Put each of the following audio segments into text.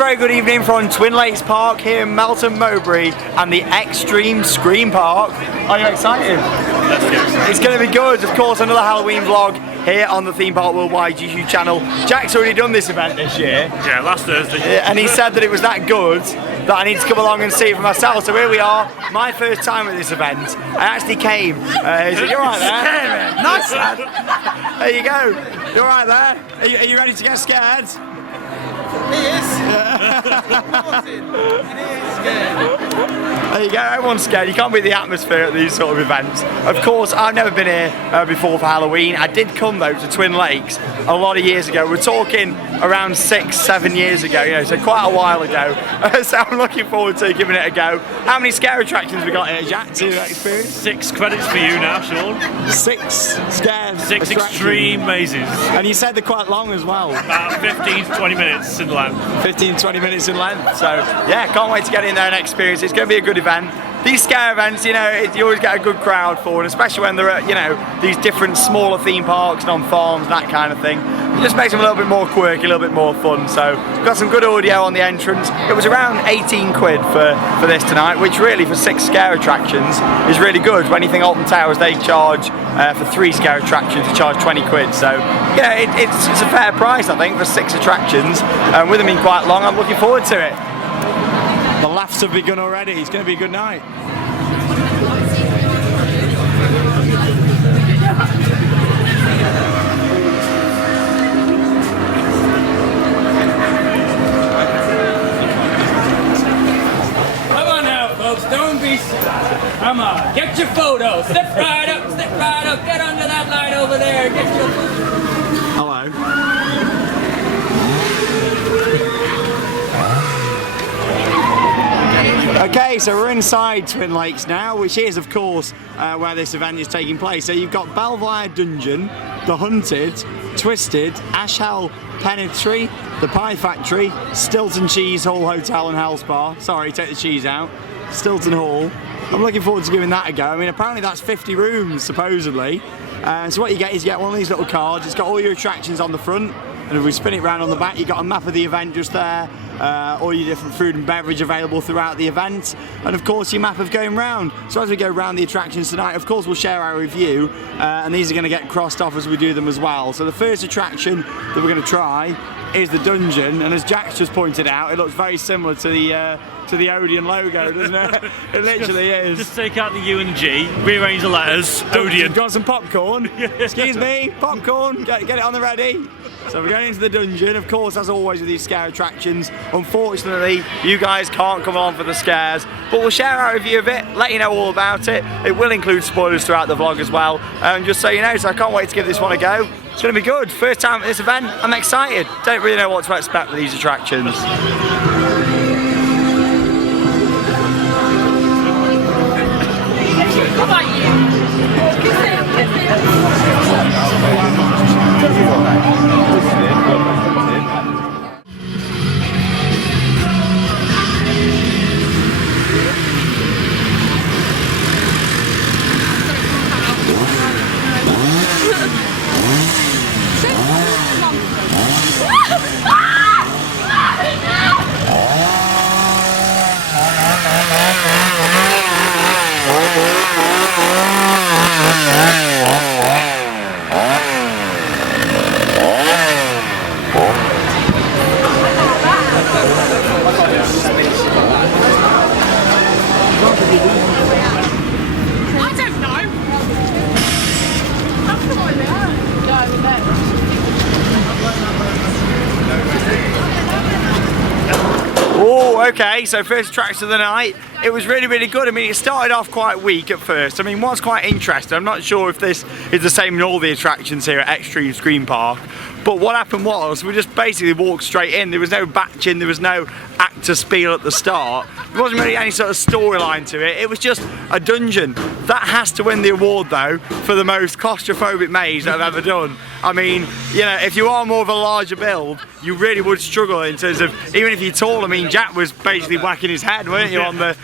very good evening from Twinlakes Park here in Melton Mowbray and the Xtreme Scream Park. Are you excited? It's going to be good. Of course, another Halloween vlog here on the Theme Park Worldwide YouTube channel. Jack's already done this event this year. Yeah, last Thursday. And he said that it was that good that I need to come along and see it for myself. So here we are, my first time at this event. I actually came. You're right there. Nice lad. There you go. You're right there. Are you ready to get scared? He is. There you go, everyone's scared. You can't beat the atmosphere at these sort of events. Of course, I've never been here before for Halloween. I did come though to Twin Lakes a lot of years ago. We're talking around 6-7 years ago, you know, so quite a while ago. So I'm looking forward to giving it a go. How many scare attractions we got here, Jack, to experience? 6 credits for you now, Sean. 6 scares. 6 extreme mazes. And you said they're quite long as well. About 15 to 20 minutes in length. 15-20 minutes in length. So yeah, can't wait to get in there and experience. It's going to be a good event. These scare events, you know, you always get a good crowd for, and especially when they're at, you know, these different smaller theme parks and on farms, that kind of thing. It just makes them a little bit more quirky, a little bit more fun. So we've got some good audio on the entrance. It was around 18 quid for this tonight, which really for 6 scare attractions is really good. When you think Alton Towers, they charge for 3 scare attractions, they charge 20 quid. So you know, it's a fair price, I think, for 6 attractions. And with them being quite long, I'm looking forward to it. The laughs have begun already. It's going to be a good night. Come on now, folks. Don't be shy. Come on. Get your photo. Step right up. Step right up. Get under that light over there. Get your photo. Hello. Okay, so we're inside Twin Lakes now, which is, of course, where this event is taking place. So you've got Belvoir Dungeon, The Hunted, Twisted, Ashhall Penitentiary, The Pie Factory, Stilton Cheese Hall Hotel and Health Bar. Sorry, take the cheese out. Stilton Hall. I'm looking forward to giving that a go. I mean, apparently that's 50 rooms, supposedly. So what you get is you get one of these little cards. It's got all your attractions on the front. And if we spin it around on the back, you've got a map of the event just there, all your different food and beverage available throughout the event, and of course your map of going round. So as we go round the attractions tonight, of course we'll share our review, and these are going to get crossed off as we do them as well. So the first attraction that we're going to try is the dungeon, and as Jack's just pointed out, it looks very similar to the Odeon logo, doesn't it? It literally is. Just take out the U and G, rearrange the letters, Odeon. Do you want some popcorn? Excuse me, popcorn, get it on the ready. So we're going into the dungeon, of course, as always with these scare attractions. Unfortunately, you guys can't come along for the scares, but we'll share our review of it, let you know all about it. It will include spoilers throughout the vlog as well, just so you know, so I can't wait to give this one a go. It's going to be good. First time at this event, I'm excited. Don't really know what to expect with these attractions. Come on, you. Oh, okay, so first attraction of the night, it was really, really good. I mean, it started off quite weak at first. I mean, what's quite interesting, I'm not sure if this is the same in all the attractions here at Xtreme Scream Park, but what happened was, we just basically walked straight in. There was no batching, there was no actor spiel at the start. There wasn't really any sort of storyline to it. It was just a dungeon. That has to win the award though for the most claustrophobic maze that I've ever done. I mean, you know, if you are more of a larger build, you really would struggle in terms of, even if you're tall. I mean, Jack was basically whacking his head, weren't you, on the,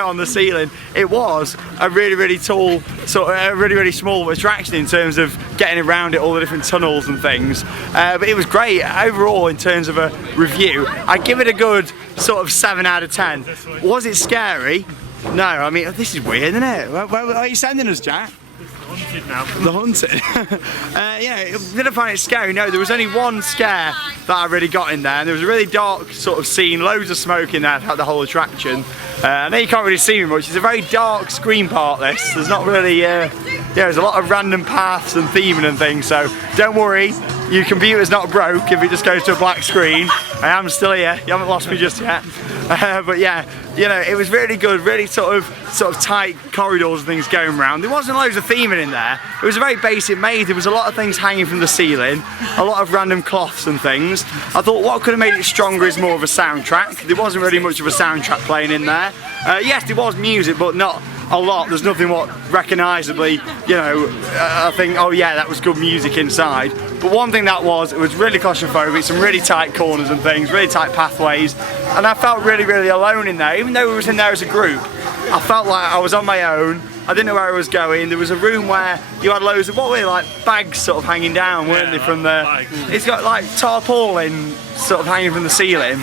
on the ceiling. It was a really, really tall sort of a really small attraction in terms of getting around it, all the different tunnels and things. But it was great overall in terms of a review. I'd give it a good sort of 7 out of 10. Was it scary? No, I mean, this is weird, isn't it? Where are you sending us, Jack? Haunted now. The Haunted. Yeah, did I find it scary? No, there was only one scare that I really got in there, and there was a really dark sort of scene, loads of smoke in there throughout the whole attraction. I know you can't really see me much. It's a very dark screen park, this. There's not really, yeah, there's a lot of random paths and theming and things, so don't worry, your computer's not broke if it just goes to a black screen. I am still here, you haven't lost me just yet. But yeah, you know, it was really good, really sort of tight corridors and things going around. There wasn't loads of theming in there. It was a very basic maze. There was a lot of things hanging from the ceiling, a lot of random cloths and things. I thought what could have made it stronger is more of a soundtrack. There wasn't really much of a soundtrack playing in there. Yes, there was music, but not a lot. There's nothing what recognisably, you know, I think, oh yeah, that was good music inside. But one thing that was, it was really claustrophobic, some really tight corners and things, really tight pathways, and I felt really alone in there. Even though we was in there as a group, I felt like I was on my own. I didn't know where I was going. There was a room where you had loads of, what were they, like bags sort of hanging down, weren't they, from the, it's got like tarpaulin sort of hanging from the ceiling,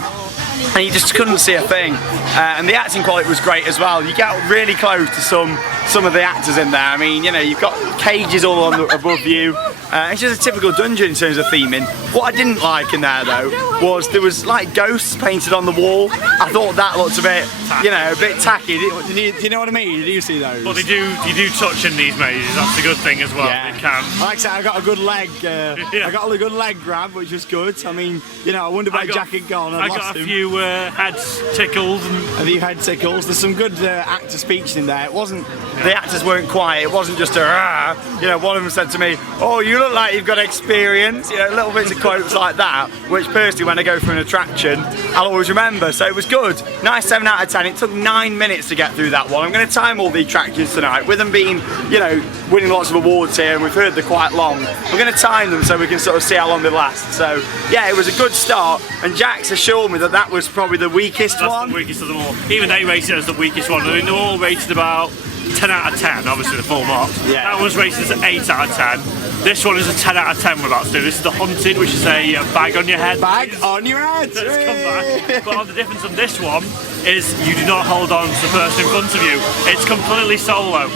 and you just couldn't see a thing. And the acting quality was great as well. You get really close to some of the actors in there. I mean, you know, you've got cages all on above you. It's just a typical dungeon in terms of theming. What I didn't like in there though was there was like ghosts painted on the wall. I thought that looked a bit, you know, a bit tacky. Do you know what I mean? Did you see those? Well, you do touch in these mazes. That's a good thing as well. Yeah. They can. Like I said, I got a good leg. I got a good leg grab, which was good. I mean, you know, I wonder about Jack had gone. I got a few head tickles. A few head tickles. There's some good actor speech in there. It wasn't. The actors weren't quiet. It wasn't just a. You know, one of them said to me, "Oh, you look like you've got experience." You know, little bits of quotes like that, which personally, when I go for an attraction, I'll always remember. So it was good. Nice 7 out of 10. It took 9 minutes to get through that one. I'm going to time all the attractions tonight, with them being, you know, winning lots of awards here, and we've heard they're quite long. We're going to time them so we can sort of see how long they last. So yeah, it was a good start, and Jack's assured me that that was probably the weakest one. That's the weakest of them all. Even they rated it as the weakest one. I mean, they're all rated about 10 out of 10, obviously the full marks. Yeah. That one's rated as an 8 out of 10. This one is a 10 out of 10 we're about to do. This is the Haunted, which is a bag on your head. Bag on your head! Let's come back. But the difference on this one is you do not hold on to the person in front of you. It's completely solo.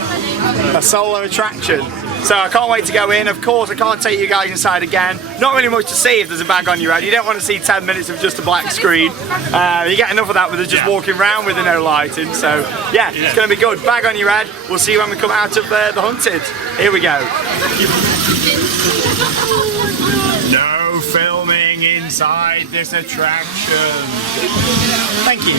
A solo attraction. So I can't wait to go in. Of course, I can't take you guys inside again. Not really much to see if there's a bag on your head. You don't want to see 10 minutes of just a black screen. You get enough of that with just walking around with no lighting. So yeah, it's going to be good. Bag on your head. We'll see you when we come out of the Haunted. Here we go. No filming inside this attraction. Thank you.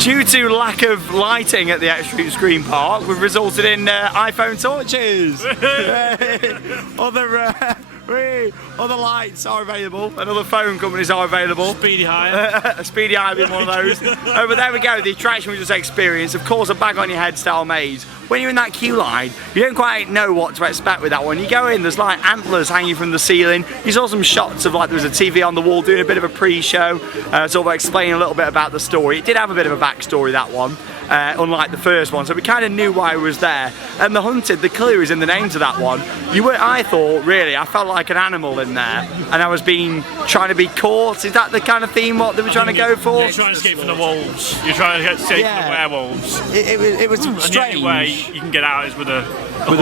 Due to lack of lighting at the Xtreme Scream Park, we've resulted in iPhone torches. Other lights are available, and other phone companies are available. Speedy hire. Speedy hire being one of those. But there we go, the attraction we just experienced. Of course, a bag on your head style maze. When you're in that queue line, you don't quite know what to expect with that one. You go in, there's like antlers hanging from the ceiling. You saw some shots of like there was a TV on the wall doing a bit of a pre-show, sort of explaining a little bit about the story. It did have a bit of a backstory, that one. Unlike the first one, so we kind of knew why it was there. And the Haunted, the clue is in the name to that one. I thought, really, I felt like an animal in there, and I was trying to be caught. Is that the kind of theme what they were trying to go for? You're trying to escape from the wolves. You're trying to escape from the werewolves. It was strange. And the only way you can get out is with a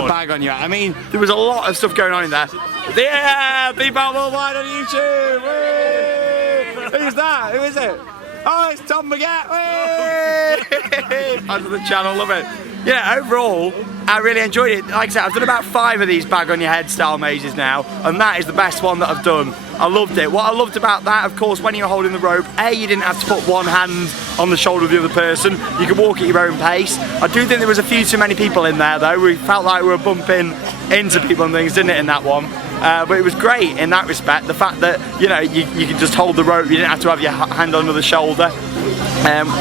bag on you. I mean, there was a lot of stuff going on in there. Yeah, people worldwide on YouTube. Whee! Who's that? Who is it? Oh, it's Tom Baguette! Fans of the channel, love it. Yeah, overall, I really enjoyed it. Like I said, I've done about 5 of these bag on your head style mazes now, and that is the best one that I've done. I loved it. What I loved about that, of course, when you were holding the rope, you didn't have to put one hand on the shoulder of the other person. You could walk at your own pace. I do think there was a few too many people in there, though. We felt like we were bumping into people and things, didn't it, in that one? but it was great in that respect. The fact that, you know, you could just hold the rope, you didn't have to have your hand under the shoulder.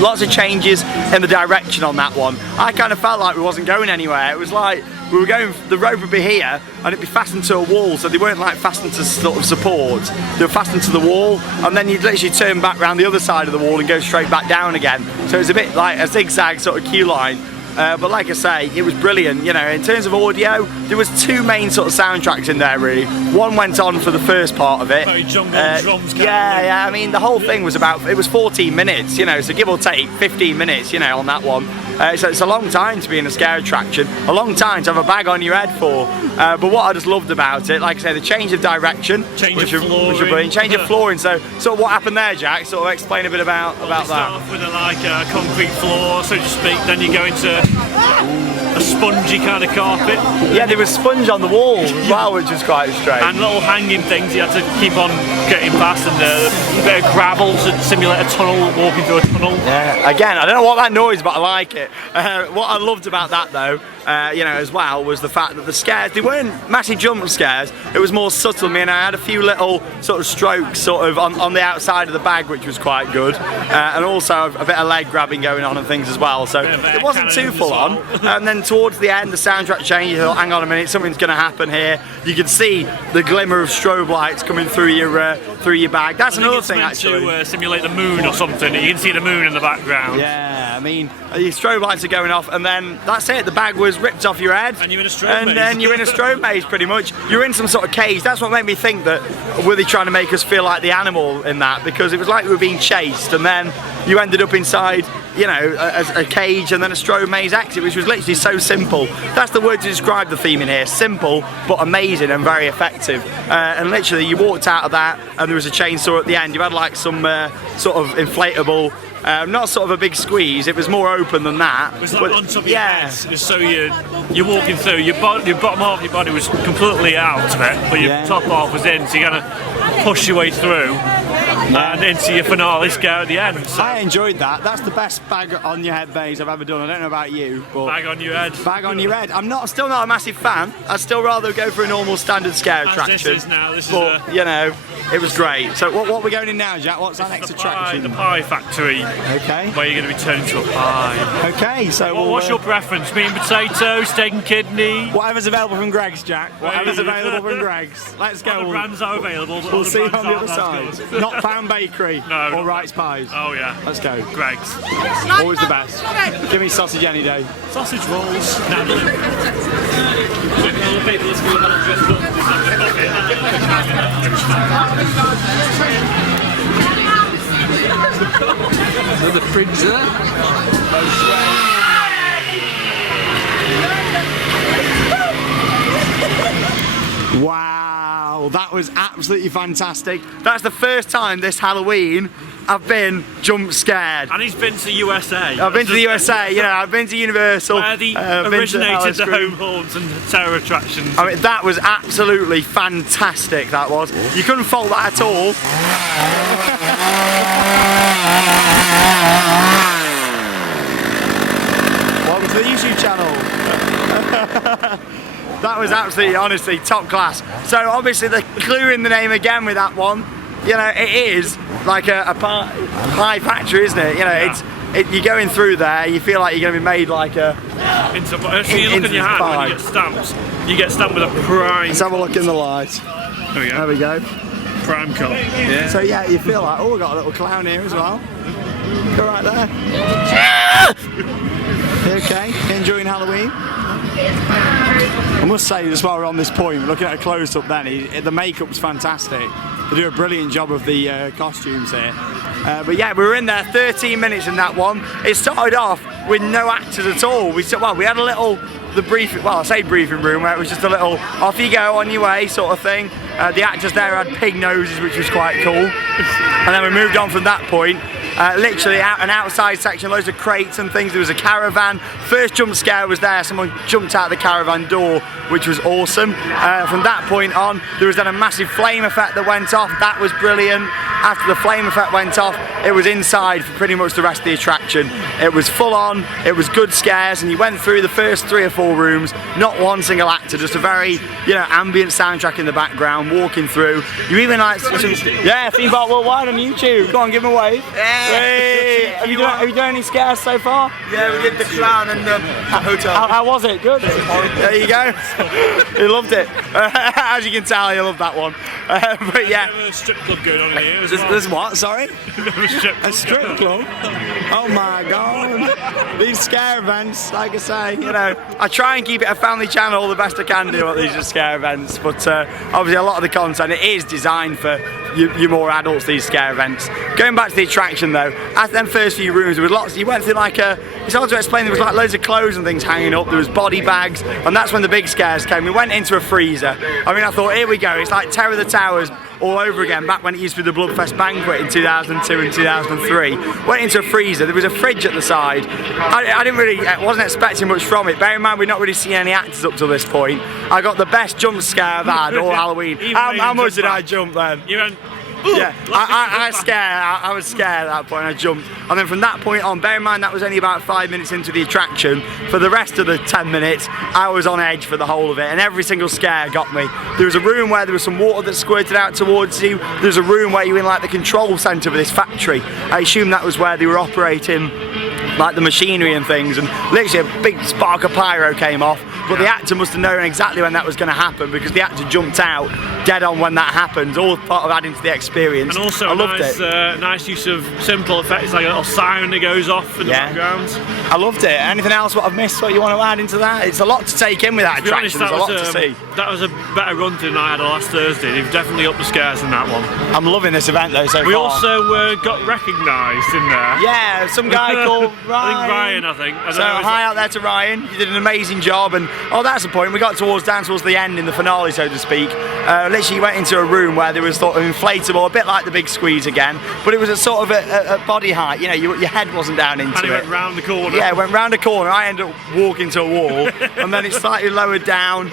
Lots of changes in the direction on that one. I kind of felt like we wasn't going anywhere. It was like we were going, the rope would be here and it'd be fastened to a wall, so they weren't like fastened to sort of support. They were fastened to the wall, and then you'd literally turn back around the other side of the wall and go straight back down again. So it was a bit like a zigzag sort of queue line. But like I say, it was brilliant. You know, in terms of audio, there was two main sort of soundtracks in there really. One went on for the first part of it. Very jungle drums. Yeah. I mean, the whole thing was it was 14 minutes. You know, so give or take 15 minutes. You know, on that one. So it's a long time to be in a scare attraction. A long time to have a bag on your head for. But what I just loved about it, like I say, the change of direction, Change of flooring. Change of flooring. So what happened there, Jack? Sort of explain a bit about that. Start off with a concrete floor, so to speak. Then you go into a spongy kind of carpet. Yeah, there was sponge on the walls as well, which was quite strange. And little hanging things you had to keep on getting past, and a bit of gravel to simulate a tunnel, walking through a tunnel. Yeah, again, I don't know what that noise, but I like it. What I loved about that though, you know, as well, was the fact that the scares, they weren't massive jump scares, it was more subtle. I mean, I had a few little sort of strokes sort of on the outside of the bag, which was quite good, and also a bit of leg grabbing going on and things as well, so it wasn't too full on. And then towards the end, the soundtrack changed. You thought, hang on a minute, something's going to happen here. You could see the glimmer of strobe lights coming through your bag. That's another thing, actually. To simulate the moon or something. You can see the moon in the background. Yeah, I mean, your strobe lights are going off, and then that's it. The bag was ripped off your head, and you're in a strobe maze. And then you're in a strobe maze, pretty much. You're in some sort of cage. That's what made me think that were they trying to make us feel like the animal in that, because it was like we were being chased, and then you ended up inside, you know, a cage and then a strobe maze exit, which was literally so simple. That's the word to describe the theme in here. Simple, but amazing and very effective. And literally, you walked out of that, and there was a chainsaw at the end. You had like some sort of inflatable. Not sort of a big squeeze, it was more open than that. It was like on top of your head, so you're walking through, your bottom half of your body was completely out of it, but your top half was in, so you're going to push your way through and into your finale scare at the end. So. I enjoyed that. That's the best bag on your head maze I've ever done. I don't know about you, but bag on your head. Bag on your head. I'm still not a massive fan. I'd still rather go for a normal standard scare attraction. This is now. But you know, it was great. So what we're going in now, Jack? What's our next attraction? The pie factory. Okay. Where you're going to be turned into a pie. Okay. So what's your preference? Meat and potato, steak and kidney? Whatever's available from Greg's, Jack. Whatever's available from Greg's. Let's go. Other brands are available. We'll see on the other side. Not Pound Bakery. No. Or Wright's Pies. Oh yeah. Let's go. Greg's. Always the best. Give me sausage any day. Sausage rolls. Another fridge there. Wow, that was absolutely fantastic. That's the first time this Halloween I've been jump scared. And he's been to USA. I've been to the USA, you know, I've been to Universal. Where the originated the home haunts and terror attractions. I mean, that was absolutely fantastic, that was. You couldn't fault that at all. Welcome to the YouTube channel. That was absolutely, honestly, top class. So obviously the clue in the name again with that one, you know, it is like a pie factory, isn't it? You know, you're going through there, you feel like you're going to be made like a... So you look in your hand when you get stamped. You get stamped with a prime. Let's have a look in the light. There we go. There we go. Prime colour. Yeah. So yeah, you feel like, oh, we've got a little clown here as well. Go right there. Okay, enjoying Halloween? I must say, just while we're on this point, looking at a close-up then, the makeup's fantastic. They do a brilliant job of the costumes here. But yeah, we were in there 13 minutes in that one. It started off with no actors at all. We had a little, I say briefing room, where it was just a little off you go, on your way sort of thing. The actors there had pig noses, which was quite cool. And then we moved on from that point. Literally an outside section, loads of crates and things. There was a caravan. First jump scare was there. Someone jumped out the caravan door, which was awesome. From that point on, there was then a massive flame effect that went off. That was brilliant. After the flame effect went off, it was inside for pretty much the rest of the attraction. It was full on, it was good scares, and you went through the first 3 or 4 rooms, not one single actor, just a very, you know, ambient soundtrack in the background, walking through. You even like some, yeah, Theme Park Worldwide on YouTube. Go on, give him a wave. Hey. Have you done any scares so far? Yeah, we did the clown and the hotel. How was it? Good. There you go. He loved it. As you can tell, he loved that one. But yeah. There's a strip club going on here as well. There's what? Sorry? A Strip club? Oh my god. These scare events, like I say, you know, I try and keep it a family channel the best I can do at these scare events, but obviously a lot of the content, it is designed for you more adults, these scare events. Going back to the attraction though, after them first few rooms, there was lots, you went through like it's hard to explain, there was like loads of clothes and things hanging up, there was body bags, and that's when the big scares came. We went into a freezer. I mean, I thought, here we go, it's like Terror of the Towers all over again, back when it used to be the Bloodfest banquet in 2002 and 2003. Went into a freezer, there was a fridge at the side. I wasn't expecting much from it. Bear in mind, we've not really seen any actors up to this point. I got the best jump scare I've had all Halloween. How much did I jump then? You went, yeah, I was scared at that point, I jumped. And then from that point on, bear in mind that was only about 5 minutes into the attraction. For the rest of the 10 minutes, I was on edge for the whole of it, and every single scare got me. There was a room where there was some water that squirted out towards you. There was a room where you were in like the control centre of this factory. I assume that was where they were operating like the machinery and things, and literally a big spark of pyro came off. But the actor must have known exactly when that was going to happen, because the actor jumped out dead on when that happened, all part of adding to the experience. and also I loved it. Nice use of simple effects, like a little siren that goes off in the background. I loved it. Anything else what I've missed, what you want to add into that? It's a lot to take in with that attraction, there's a lot to see. That was a better run than I had last Thursday. They've definitely upped the scares in that one. I'm loving this event though so far. We also got recognised in there. Yeah, some guy called Ryan. I think. So hi out there to Ryan. You did an amazing job, and that's the point. We got down towards the end in the finale, so to speak. Literally, you went into a room where there was sort of inflatable, a bit like the big squeeze again, but it was a sort of a body height. You know, your head wasn't down into it. And it went round the corner. Yeah, it went round a corner. I ended up walking to a wall, and then it slightly lowered down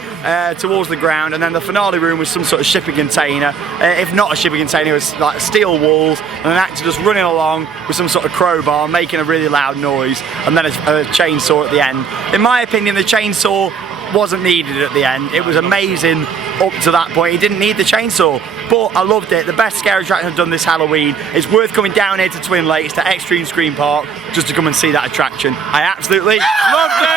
towards the ground, and then the finale room was some sort of shipping container. If not a shipping container, it was like steel walls, and an actor just running along with some sort of crowbar, making a really loud noise, and then a chainsaw at the end. In my opinion, the chainsaw wasn't needed at the end. It was amazing up to that point. He didn't need the chainsaw, but I loved it. The best scare attraction I've done this Halloween. It's worth coming down here to Twinlakes, to Xtreme Scream Park, just to come and see that attraction. I absolutely loved it!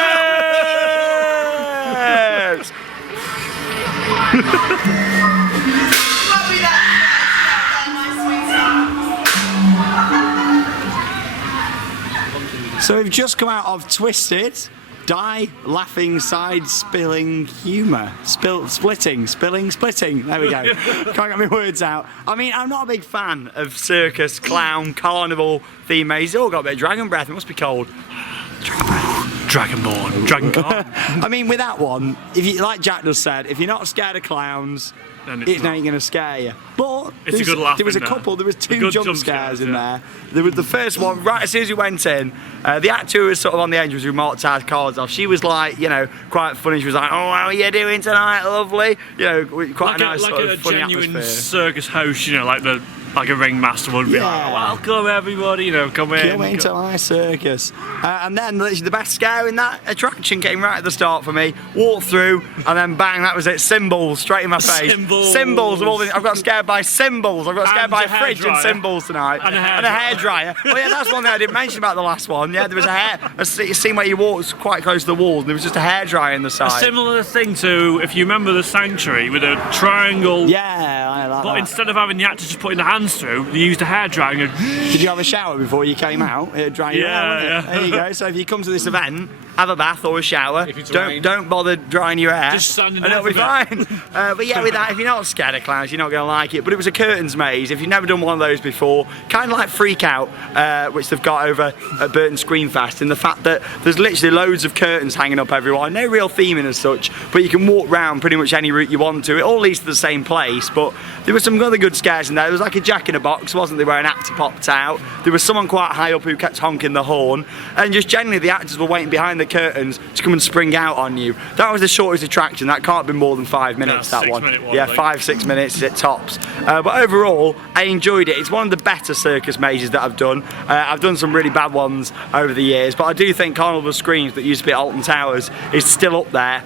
So we've just come out of Twisted. Die, laughing, side spilling humour. Splitting. There we go. Can't get my words out. I mean, I'm not a big fan of circus, clown, carnival theme maze. All got a bit of dragon breath. It must be cold. Dragonborn. Dragon Con. I mean, with that one, if you, like Jack just said, if you're not scared of clowns, it's not going to scare you. But it's a good laugh. There was a couple. There was two jump scares in there. There was the first one right as soon as we went in. The actor who was sort of on the edge was who marked our cards off. She was like, you know, quite funny. She was like, "Oh, how are you doing tonight, lovely?" You know, quite a nice sort of funny genuine atmosphere. Circus host. You know, like a ringmaster would be like, "Welcome everybody, you know, come in." Come into my circus. And then literally the best scare in that attraction came right at the start for me. Walked through, and then bang, that was it. Cymbals straight in my face. Cymbals of all the, I've got scared by cymbals. I've got scared by a fridge and cymbals tonight. And a hairdryer. Well, yeah, that's one thing I didn't mention about the last one. Yeah, there was a scene where you walked quite close to the wall, and there was just a hairdryer in the side. A similar thing to, if you remember the Sanctuary with a triangle. Yeah, I like that. But instead of having the actor just putting the hands through, they used a hairdryer. Did you have a shower before you came out? It'd dry you out, wouldn't it? There you go. So if you come to this event, have a bath or a shower. Don't bother drying your hair. Just stand in and it'll be fine. But yeah, with that, if you're not scared of clowns, you're not going to like it. But it was a curtains maze. If you've never done one of those before, kind of like Freak Out, which they've got over at Burton Screamfest, in the fact that there's literally loads of curtains hanging up everywhere. No real theming as such, but you can walk round pretty much any route you want to. It all leads to the same place, but there were some other good scares in there. There was like a Jack in a Box, wasn't there, where an actor popped out. There was someone quite high up who kept honking the horn, and just generally the actors were waiting behind the curtains to come and spring out on you. That was the shortest attraction. That can't be more than 5 minutes, that one. Yeah, 5-6 minutes at tops. But overall, I enjoyed it. It's one of the better circus mazes that I've done. I've done some really bad ones over the years, but I do think Carnival Screams that used to be at Alton Towers is still up there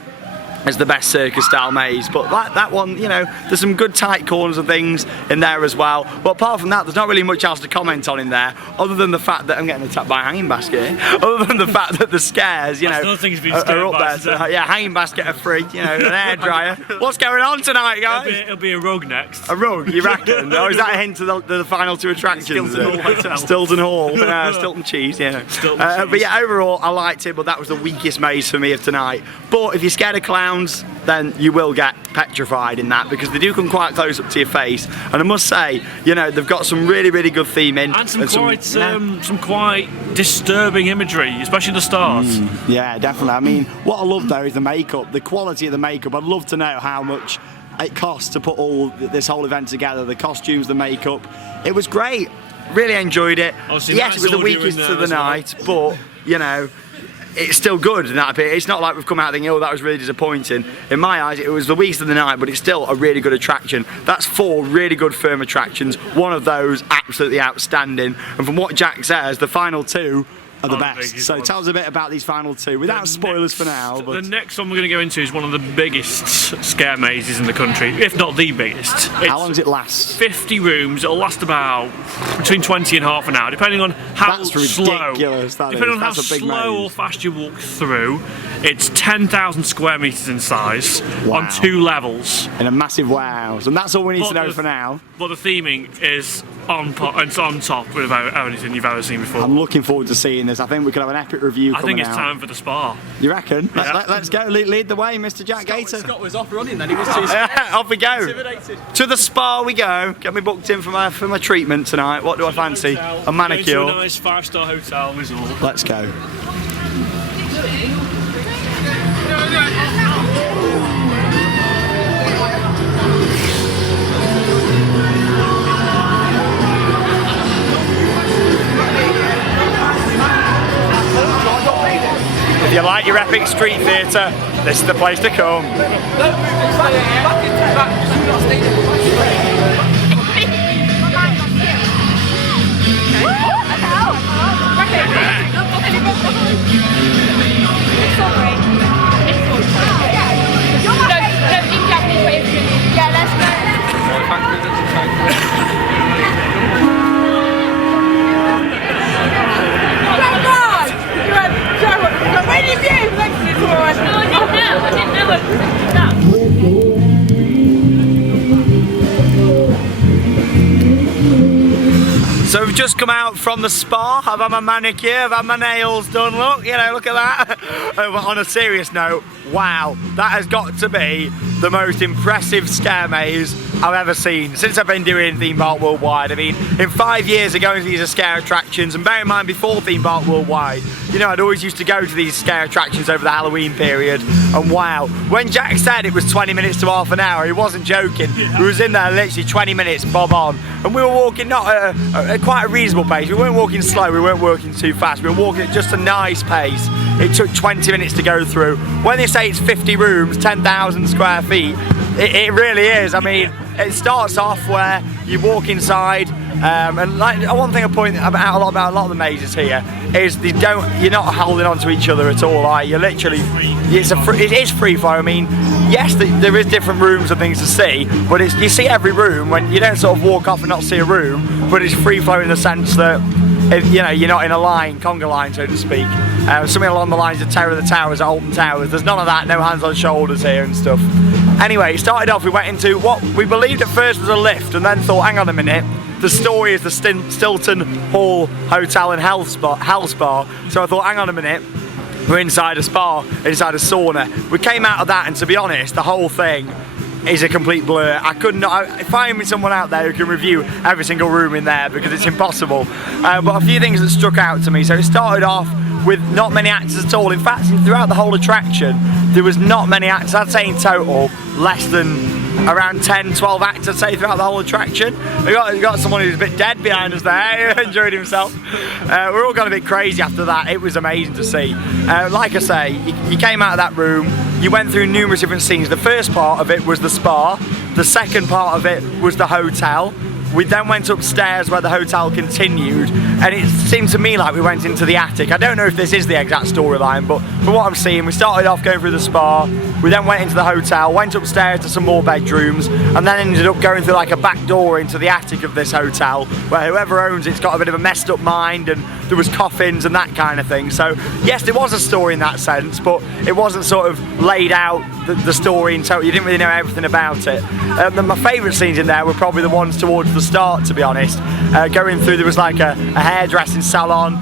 as the best circus style maze. But that one, you know, there's some good tight corners and things in there as well. But apart from that, there's not really much else to comment on in there, other than the fact that I'm getting attacked by a hanging basket here. Other than the fact that the scares, you know, are up there. So, yeah, hanging basket are free, you know, an air dryer. What's going on tonight, guys? It'll be a rug next. A rug, you reckon? Or is that a hint to the final two attractions? Stilton Hall Hotel. Stilton Hall, Stilton cheese, yeah. But yeah, overall, I liked it, but that was the weakest maze for me of tonight. But if you're scared of clowns, then you will get petrified in that, because they do come quite close up to your face. And I must say, you know, they've got some really, really good theming. And some quite disturbing imagery, especially the stars. Yeah, definitely. I mean, what I love though is the makeup, the quality of the makeup. I'd love to know how much it costs to put this whole event together, the costumes, the makeup. It was great. Really enjoyed it. Yes, it was the weakest of the night, but, you know, it's still good in that bit. It's not like we've come out thinking, oh, that was really disappointing. In my eyes, it was the weakest of the night, but it's still a really good attraction. That's 4 really good firm attractions. One of those absolutely outstanding. And from what Jack says, the final 2 are the best. So tell us a bit about these final 2, without spoilers for now. But the next one we're going to go into is one of the biggest scare mazes in the country, if not the biggest. How long does it last? 50 rooms. It'll last about between 20 and half an hour, depending on how slow. Depending on how slow or fast you walk through. It's 10,000 square meters in size on 2 levels. In a massive warehouse, and that's all we need to know for now. But the theming is on top with anything you've ever seen before. I'm looking forward to seeing this. I think we could have an epic review coming out. I think it's time for the spa. You reckon? Yeah. Let's go. Lead the way, Mr. Jack Gator. Scott was off running then. He was too off we go. intimidated. To the spa we go. Get me booked in for my treatment tonight. What do I fancy? A manicure. Go to a nice 5-star hotel resort. Let's go. If you like your epic street theatre, this is the place to come. So we've just come out from the spa. I've had my manicure, I've had my nails done. Look, you know, look at that. But on a serious note, wow, that has got to be the most impressive scare maze I've ever seen since I've been doing Theme Park Worldwide. I mean, in 5 years of going to these scare attractions, and bear in mind before Theme Park Worldwide, you know, I'd always used to go to these scare attractions over the Halloween period, and wow, when Jack said it was 20 minutes to half an hour, he wasn't joking. We was in there literally 20 minutes bob on, and we were walking not at quite a reasonable pace. We weren't walking slow, we weren't walking too fast, we were walking at just a nice pace. It took 20 minutes to go through. When they say it's 50 rooms, 10,000 square feet, it really is. I mean, it starts off where you walk inside, and like one thing I point out a lot about a lot of the mazes here is you're not holding on to each other at all. Like you're literally, it is free flow. I mean, yes, there is different rooms and things to see, but you see every room when you don't sort of walk off and not see a room, but it's free flow in the sense that you know, you're not in a line, conga line, so to speak. Something along the lines of Terror of the Towers at Alton Towers. There's none of that, no hands on shoulders here and stuff. Anyway, it started off, we went into what we believed at first was a lift, and then thought, hang on a minute, the story is the Stilton Hall Hotel and Health Spa. So I thought, hang on a minute, we're inside a spa, inside a sauna. We came out of that, and to be honest, the whole thing is a complete blur. I could not, find someone out there who can review every single room in there, because it's impossible. But a few things that struck out to me. So it started off with not many actors at all. In fact, throughout the whole attraction, there was not many actors. I'd say in total, less than around 10, 12 acts, I'd say, throughout the whole attraction. We got someone who's a bit dead behind us there, who enjoyed himself. We're all got a bit crazy after that. It was amazing to see. Like I say, you came out of that room, you went through numerous different scenes. The first part of it was the spa, the second part of it was the hotel. We then went upstairs where the hotel continued, and it seemed to me like we went into the attic. I don't know if this is the exact storyline, but from what I'm seeing, we started off going through the spa, we then went into the hotel, went upstairs to some more bedrooms, and then ended up going through like a back door into the attic of this hotel, where whoever owns it's got a bit of a messed up mind, and there was coffins and that kind of thing. So yes, there was a story in that sense, but it wasn't sort of laid out, the story in total. You didn't really know everything about it. My favourite scenes in there were probably the ones towards the start, to be honest. Going through, there was like a hairdressing salon.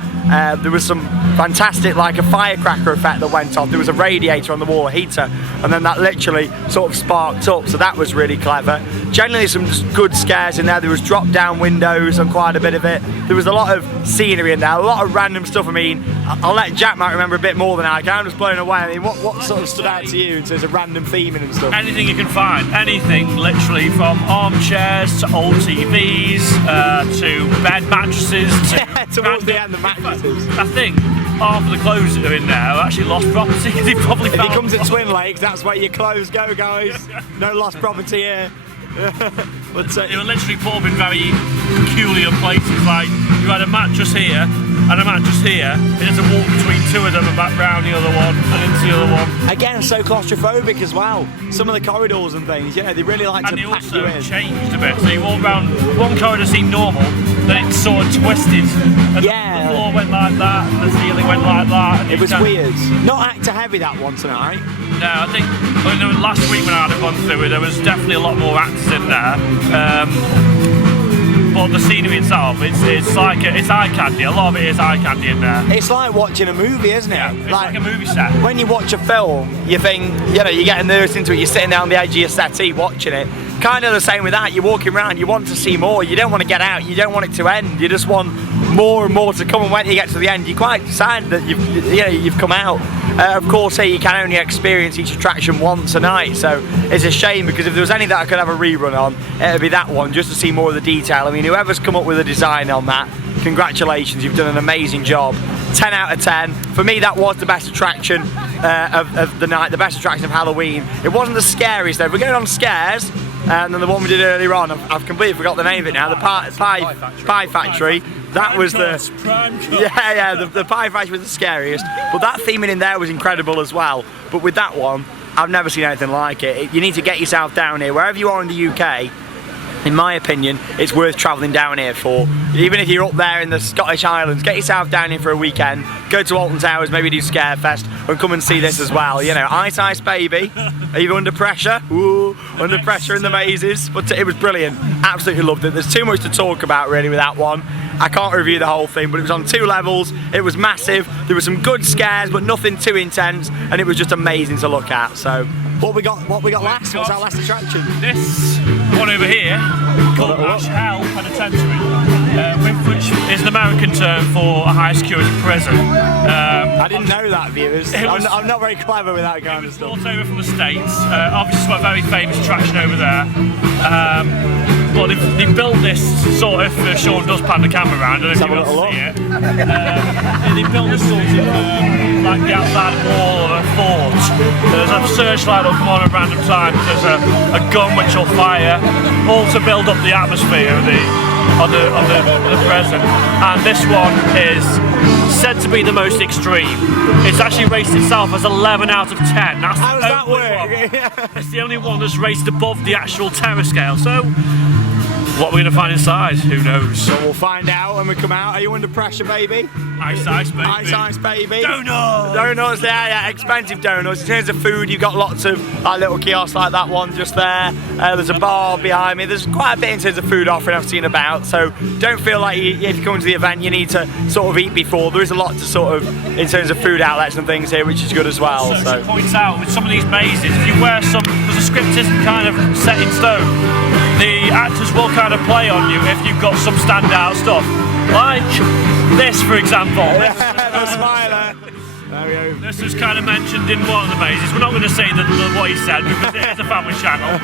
There was some fantastic, like a firecracker effect that went off. There was a radiator on the wall, a heater, and then that literally sort of sparked up, so that was really clever. Generally some good scares in there. There was drop down windows on quite a bit of it. There was a lot of scenery in there, a lot of random stuff. I mean, I'll let Jack might remember a bit more than I can. I'm just blown away. I mean, what sort of stood out to you in terms of random theming and stuff? Anything you can find, anything, literally, from armchairs to old TVs to bed mattresses to towards the end, the mattresses. I think half of the clothes that are in there are actually lost property. They probably if it comes to Twinlakes, that's where your clothes go, guys. No lost property here. But they were literally put up in very peculiar places. Like you had a mattress here and a mattress here, and you had to walk between two of them and back round the other one and into the other one. Again, so claustrophobic as well. Some of the corridors and things, yeah, they really like to pack you in. And they also changed a bit. So you walk around, one corridor seemed normal, then it sort of twisted. And yeah. The floor went like that, and the ceiling went like that. And it was weird. Not actor heavy that one tonight. No, I think last week when I had gone through it, there was definitely a lot more actors in there. But the scenery itself, it's like it's eye candy. A lot of it is eye candy in there. It's like watching a movie, isn't it? Yeah, it's like a movie set. When you watch a film, you think, you know, you get immersed into it. You're sitting there on the edge of your settee watching it. Kind of the same with that. You're walking around, you want to see more. You don't want to get out. You don't want it to end. You just want more and more to come. And when you get to the end, you're quite excited that you've come out. Of course, here you can only experience each attraction once a night, so it's a shame, because if there was any that I could have a rerun on, it would be that one, just to see more of the detail. I mean, whoever's come up with a design on that, congratulations, you've done an amazing job. 10 out of 10. For me, that was the best attraction of the night, the best attraction of Halloween. It wasn't the scariest though. We're going on scares, and then the one we did earlier on, I've completely forgot the name of it now, the Pie Factory. That was the Pie Factory was the scariest, but that theming in there was incredible as well. But with that one, I've never seen anything like it. You need to get yourself down here, wherever you are in the UK. In my opinion, it's worth travelling down here for. Even if you're up there in the Scottish Highlands, get yourself down here for a weekend, go to Alton Towers, maybe do Scarefest, and come and see this as well. You know, Ice Baby, are you under pressure? Ooh, under pressure in the mazes. But it was brilliant, absolutely loved it. There's too much to talk about really with that one. I can't review the whole thing, but it was on 2 levels, it was massive, there were some good scares, but nothing too intense, and it was just amazing to look at. So, what we got last? What's our last attraction? This one over here, called Ash Hell Penitentiary, which is an American term for a high security prison. I didn't know that, viewers. I'm not very clever with that kind of stuff. It was brought over from the States, obviously it's a very famous attraction over there. But they built this sort of, Sean does pan the camera around, I don't know if you will see it. They built this sort of, like the outside wall of a fort. There's a searchlight that'll come on at random times, there's a gun which will fire, all to build up the atmosphere of the prison. And this one is said to be the most extreme. It's actually rated itself as 11 out of 10. That's How does that work? It's the only one that's rated above the actual terror scale. So, what we're going to find inside, who knows? So we'll find out when we come out. Are you under pressure, baby? Ice, baby. Ice, baby. Donuts! Donuts, yeah, expensive donuts. In terms of food, you've got lots of little kiosks like that one just there. There's a bar behind me. There's quite a bit in terms of food offering I've seen about. So don't feel like if you come to the event, you need to sort of eat before. There is a lot to sort of, in terms of food outlets and things here, which is good as well. So it points out with some of these mazes, if you wear some, because the script isn't kind of set in stone, the actors will kind of play on you if you've got some standout stuff. Like this, for example. The smiler. There we scenario. This was kind of mentioned in one of the mazes. We're not going to say what he said because it is a family channel.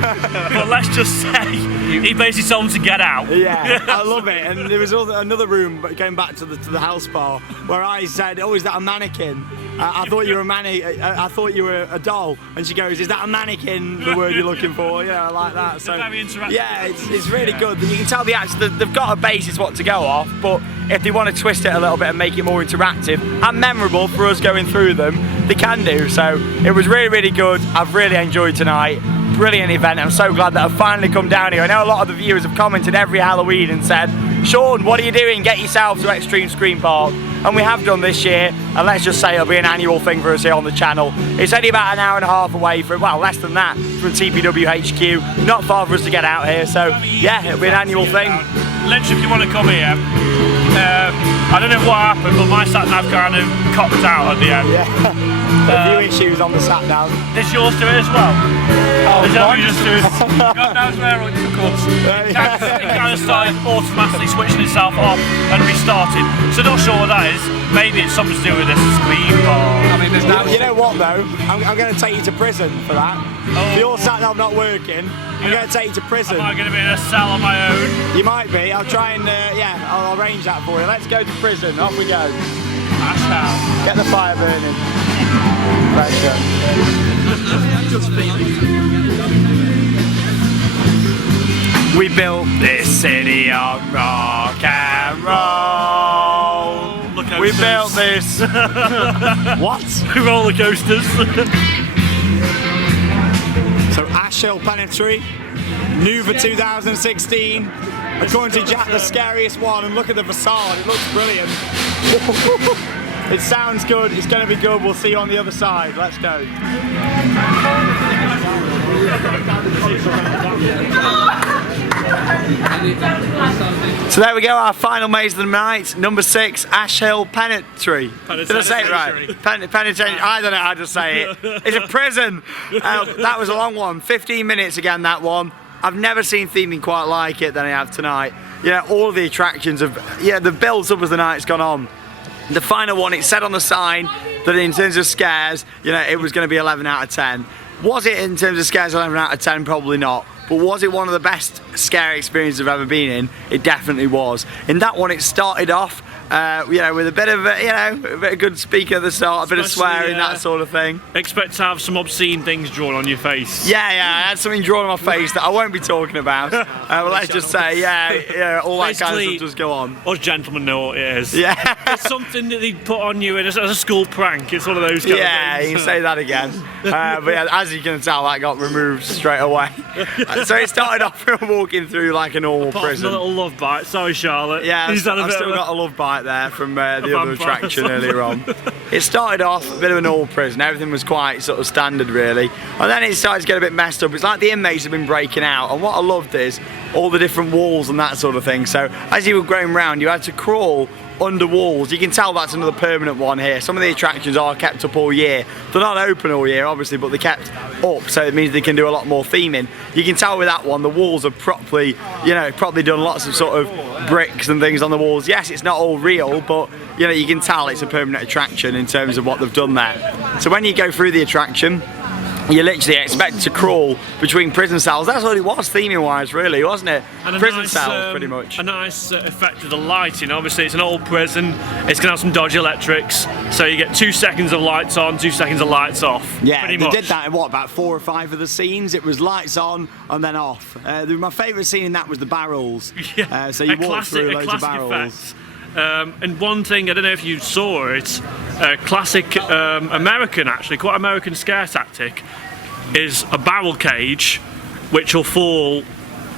But let's just say he basically told him to get out. Yeah, I love it. And there was another room, going back to the house bar, where I said, "Oh, is that a mannequin? I thought you were I thought you were a doll." And she goes, "Is that a mannequin? The word you're looking for?" Yeah, I like that. So very interactive. yeah, it's really good. You can tell the actors they've got a basis what to go off, but if they want to twist it a little bit and make it more interactive and memorable for us going through them, they can do. So it was really, really good. I've really enjoyed tonight. Brilliant event. I'm so glad that I've finally come down here. I know a lot of the viewers have commented every Halloween and said, "Sean, what are you doing? Get yourself to Xtreme Scream Park." And we have done this year, and let's just say it'll be an annual thing for us here on the channel. It's only about an hour and a half away from, well, less than that, from TPW HQ. Not far for us to get out here, so yeah, it'll be an annual thing. Literally, if you want to come here, I don't know what happened, but my sat nav kind of copped out at the end. Yeah. Viewing shoes on the sat nav. Does yours do it as well? Oh, Is that what you just do? God knows where it goes. It kind of started automatically switching itself off and restarting. So not sure what that is. Maybe it's something to do with this Scream Park. I mean, there's now. You know what though? I'm going to take you to prison for that. If your sat nav not working, I'm going to take you to prison. Am I going to be in a cell on my own? You might be. I'll try and yeah, I'll arrange that for you. Let's go to prison. Off we go. Ash out. Get the fire burning. Pressure. We built this city on rock and roll. We built this. What? Roller coasters. So Ash Hill Penitentiary, new for 2016. According to Jack, the scariest one. And look at the facade, it looks brilliant. It sounds good, it's going to be good. We'll see you on the other side. Let's go. So there we go, our final maze of the night, number 6, Ash Hill Penitentiary. Did I say it right? Penitentiary. I don't know how to say it. It's a prison. That was a long one, 15 minutes again, that one. I've never seen theming quite like it than I have tonight. Yeah, all of the attractions have, yeah, the builds up as the night's gone on. The final one, it said on the sign that in terms of scares, you know, it was going to be 11 out of 10. Was it in terms of scares 11 out of 10? Probably not. But was it one of the best scary experiences I've ever been in? It definitely was. In that one, it started off, you know, with a bit of, a bit of good speaking at the start, a bit of swearing, that sort of thing. Expect to have some obscene things drawn on your face. Yeah, I had something drawn on my face that I won't be talking about. But let's just say, yeah, all that kind of stuff just go on. Us gentlemen know what it is. Yeah. It's something that they put on you as a school prank. It's one of those kind of things. Yeah, you can say that again. But yeah, as you can tell, that got removed straight away. So it started off walking through like a normal prison. A little love bite. Sorry, Charlotte. Yeah, I've still got a love bite there from the other attraction earlier on. It started off a bit of a normal prison. Everything was quite sort of standard, really. And then it started to get a bit messed up. It's like the inmates have been breaking out. And what I loved is all the different walls and that sort of thing. So as you were going round, you had to crawl under walls. You can tell that's another permanent one here. Some of the attractions are kept up all year. They're not open all year, obviously, but they're kept up, so it means they can do a lot more theming. You can tell with that one, the walls are properly, you know, probably done lots of sort of bricks and things on the walls. Yes, it's not all real, but you know, you can tell it's a permanent attraction in terms of what they've done there. So when you go through the attraction, you literally expect to crawl between prison cells. That's what it was, theming wise, really, wasn't it? And prison cells, pretty much. A nice effect of the lighting. Obviously, it's an old prison. It's going to have some dodgy electrics. So you get 2 seconds of lights on, 2 seconds of lights off. Yeah, pretty they much. did that in what, about 4 or 5 of the scenes? It was lights on and then off. My favourite scene in that was the barrels. Yeah. So you walk through loads of barrels. Effect. And one thing, I don't know if you saw it, classic American, actually, quite American scare tactic, is a barrel cage which will fall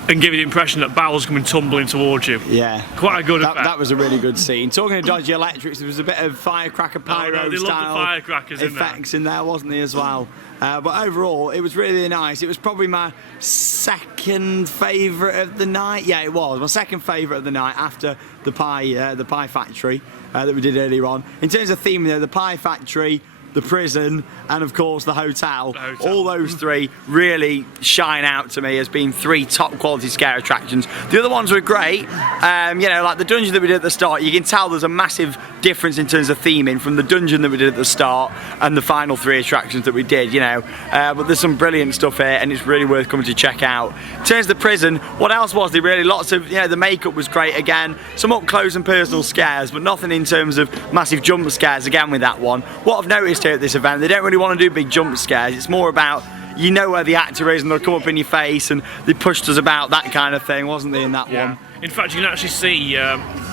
and give you the impression that barrels coming tumbling towards you. Yeah. Quite a good effect. That was a really good scene. Talking of dodgy electrics, there was a bit of firecracker pyro style firecrackers effects in there, wasn't there, as well? But overall, it was really nice. It was probably my second favourite of the night. Yeah, it was my second favourite of the night after the pie factory that we did earlier on. In terms of theming, though, the pie factory the prison, and of course the hotel. hotel. All those three really shine out to me as being three top quality scare attractions. The other ones were great, you know, like the dungeon that we did at the start. You can tell there's a massive difference in terms of theming from the dungeon that we did at the start and the final three attractions that we did, you know. But there's some brilliant stuff here, and it's really worth coming to check out. In terms of the prison, what else was there really? Lots of, you know, the makeup was great again, some up close and personal scares, but nothing in terms of massive jump scares again with that one. What I've noticed here at this event, they don't really want to do big jump scares. It's more about, you know where the actor is and they'll come up in your face, and they pushed us about, that kind of thing, wasn't they, in that one? In fact, you can actually see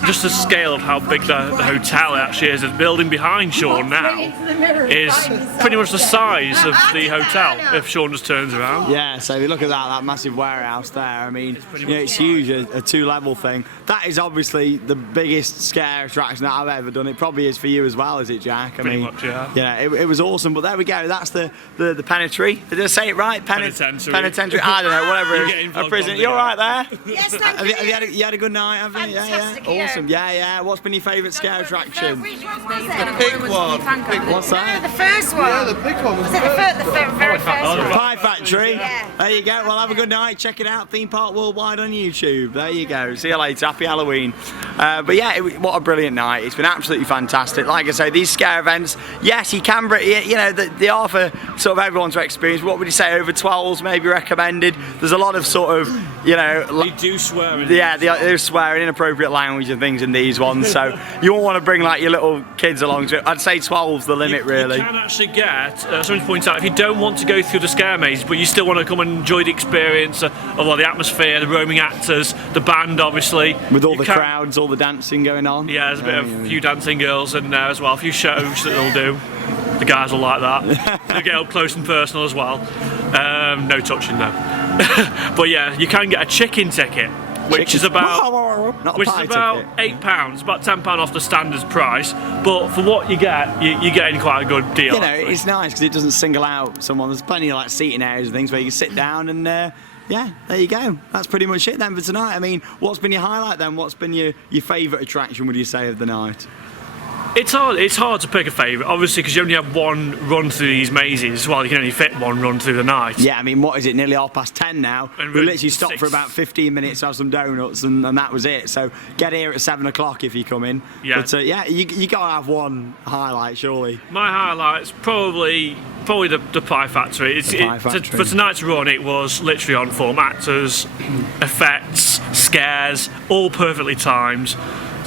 just the scale of how big the hotel actually is. The building behind Sean now is pretty much the size of the hotel if Sean just turns around. Yeah, so if you look at that massive warehouse there, I mean, you know, it's huge, a two-level thing. That is obviously the biggest scare attraction that I've ever done. It probably is for you as well, is it, Jack? Pretty much, yeah. Yeah, it was awesome, but there we go. That's the penitentiary. Did I say it right? Penitentiary. I don't know, whatever it is. A prison. You all right there? Yes, thank you. You had a good night, haven't you? Fantastic, Yeah. Awesome. Yeah. What's been your favourite scare attraction? Which one was it? The pig one. What's that? The first one. Yeah, the pig one was Was it the very first one? Pie Factory. Yeah. There you go. Well, have a good night. Check it out. Theme Park Worldwide on YouTube. There you go. See you later. Happy Halloween. But yeah, what a brilliant night. It's been absolutely fantastic. Like I say, these scare events, yes, you can, you know, they are for sort of everyone to experience. What would you say, over 12s maybe recommended? There's a lot of sort of, you know... They do swear in. Yeah, they're swearing, inappropriate language and things in these ones, so you won't want to bring like your little kids along to it. I'd say 12's the limit, really. You can actually get, something to point out, if you don't want to go through the scare maze, but you still want to come and enjoy the experience of the atmosphere, the roaming actors, the band, obviously. With all the crowds, all the dancing going on. Yeah, there's a few dancing girls in there as well, a few shows that they'll do. The guys will like that. They'll get up close and personal as well. No touching though. But yeah, you can get a chicken ticket, which is about £8, about £10 off the standard price. But for what you get, you're getting quite a good deal. You know, actually. it's nice because it doesn't single out someone. There's plenty of like seating areas and things where you can sit down and yeah, there you go. That's pretty much it then for tonight. I mean, what's been your highlight then? What's been your favourite attraction, would you say, of the night? It's hard to pick a favourite, obviously, because you only have one run through these mazes. Well, you can only fit one run through the night. Yeah, I mean, what is it, nearly 10:30 now? And we literally stopped for about 15 minutes to have some donuts, and that was it. So get here at 7 o'clock if you come in. Yeah. But yeah, you got to have one highlight, surely. My highlight's probably the Pie Factory. For tonight's run, it was literally on form. Actors, effects, scares, all perfectly timed.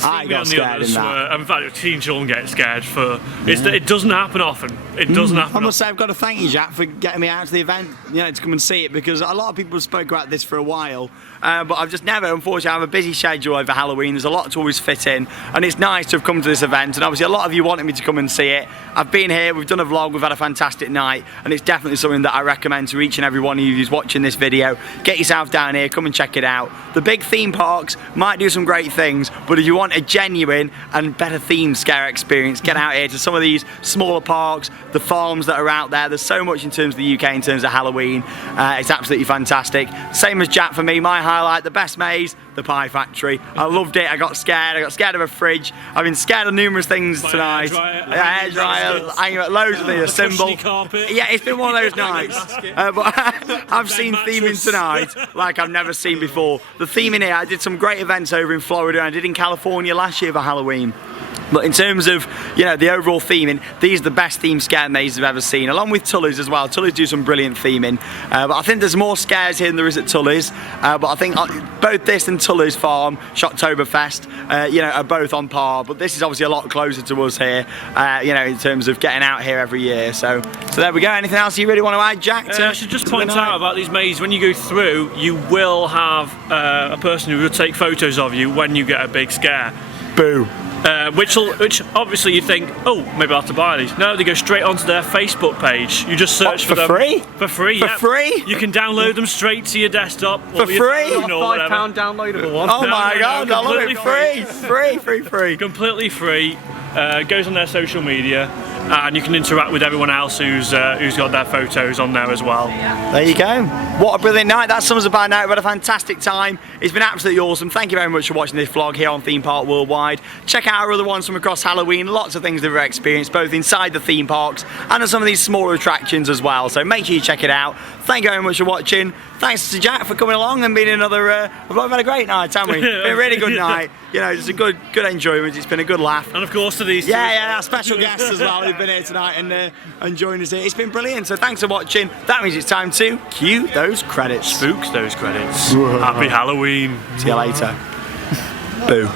I got scared in that. In fact, I've seen Sean get scared for. It doesn't happen often. It doesn't happen. I must say, I've got to thank you, Jack, for getting me out to the event, you know, to come and see it, because a lot of people have spoken about this for a while, but I've just never, unfortunately, I have a busy schedule over Halloween. There's a lot to always fit in, and it's nice to have come to this event, and obviously a lot of you wanted me to come and see it. I've been here, we've done a vlog, we've had a fantastic night, and it's definitely something that I recommend to each and every one of you who's watching this video. Get yourself down here, come and check it out. The big theme parks might do some great things, but if you want a genuine and better themed scare experience, get out here to some of these smaller parks, the farms that are out there. There's so much in terms of the UK in terms of Halloween. It's absolutely fantastic. Same as Jack for me, my highlight, the best maze, the Pie Factory. I loved it. I got scared of a fridge. I've been scared of numerous things tonight. Hair dryer, loads of things, a symbol. Yeah, it's been one of those nights. But I've seen theming tonight like I've never seen before. The theming here, I did some great events over in Florida, and I did in California last year for Halloween. But in terms of, you know, the overall theming, these are the best themed scare mazes I've ever seen, along with Tully's as well. Tully's do some brilliant theming. But I think there's more scares here than there is at Tully's. But I think both this and Tully's Farm, Shocktoberfest, you know, are both on par. But this is obviously a lot closer to us here, you know, in terms of getting out here every year. So there we go. Anything else you really want to add, Jack? I should just point out about these mazes, when you go through, you will have a person who will take photos of you when you get a big scare. Boo. Which obviously you think, oh, maybe I'll have to buy these. No, they go straight onto their Facebook page. You just search for them. For free? For free, yeah. For free? You can download them strate to your desktop. For free? £5 downloadable one. Oh my God, I love it. Free. Completely free. Goes on their social media. and you can interact with everyone else who's got their photos on there as well. There you go. What a brilliant night. That sums up our night. We had a fantastic time. It's been absolutely awesome. Thank you very much for watching this vlog here on Theme Park Worldwide. Check out our other ones from across Halloween. Lots of things that we've experienced both inside the theme parks and at some of these smaller attractions as well. So make sure you check it out. Thank you very much for watching. Thanks to Jack for coming along and being another vlog. We've had a great night, haven't we? Been a really good night. You know, just a good enjoyment. It's been a good laugh. And of course to these our special guests as well who've been here tonight and joined us here. It's been brilliant. So thanks for watching. That means it's time to cue those credits. Spooks those credits. Happy Halloween. See you later. Boo.